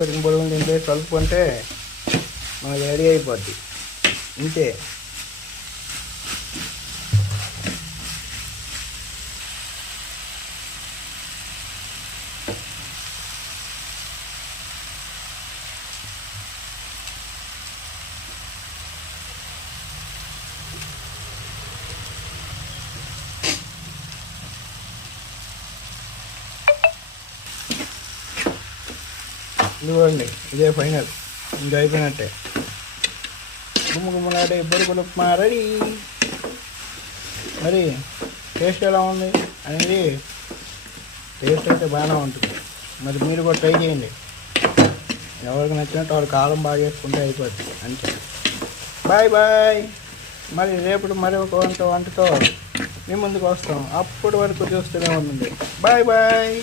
బొరుగులు తింటే కలుపుకుంటే మనకి రెడీ అయిపోద్ది ఇంతే. ఇదిగోండి, ఇదే ఫైనల్. ఇంకా అయిపోయినట్టే. గుమ్మగుమ్మలాడే బొరుగులు ఉప్మా రెడీ. మరి టేస్ట్ ఎలా ఉంది అనేది, టేస్ట్ అయితే బాగానే ఉంటుంది. మరి మీరు కూడా ట్రై చేయండి. ఎవరికి నచ్చినట్టు వాడు కాలం బాగా చేసుకుంటే అయిపోద్ది అంతే. Bye bye. మరి రేపు మరి ఒక వంటతో మీ ముందుకు వస్తాం. అప్పటి వరకు చూస్తూనే ఉంటుంది. Bye bye.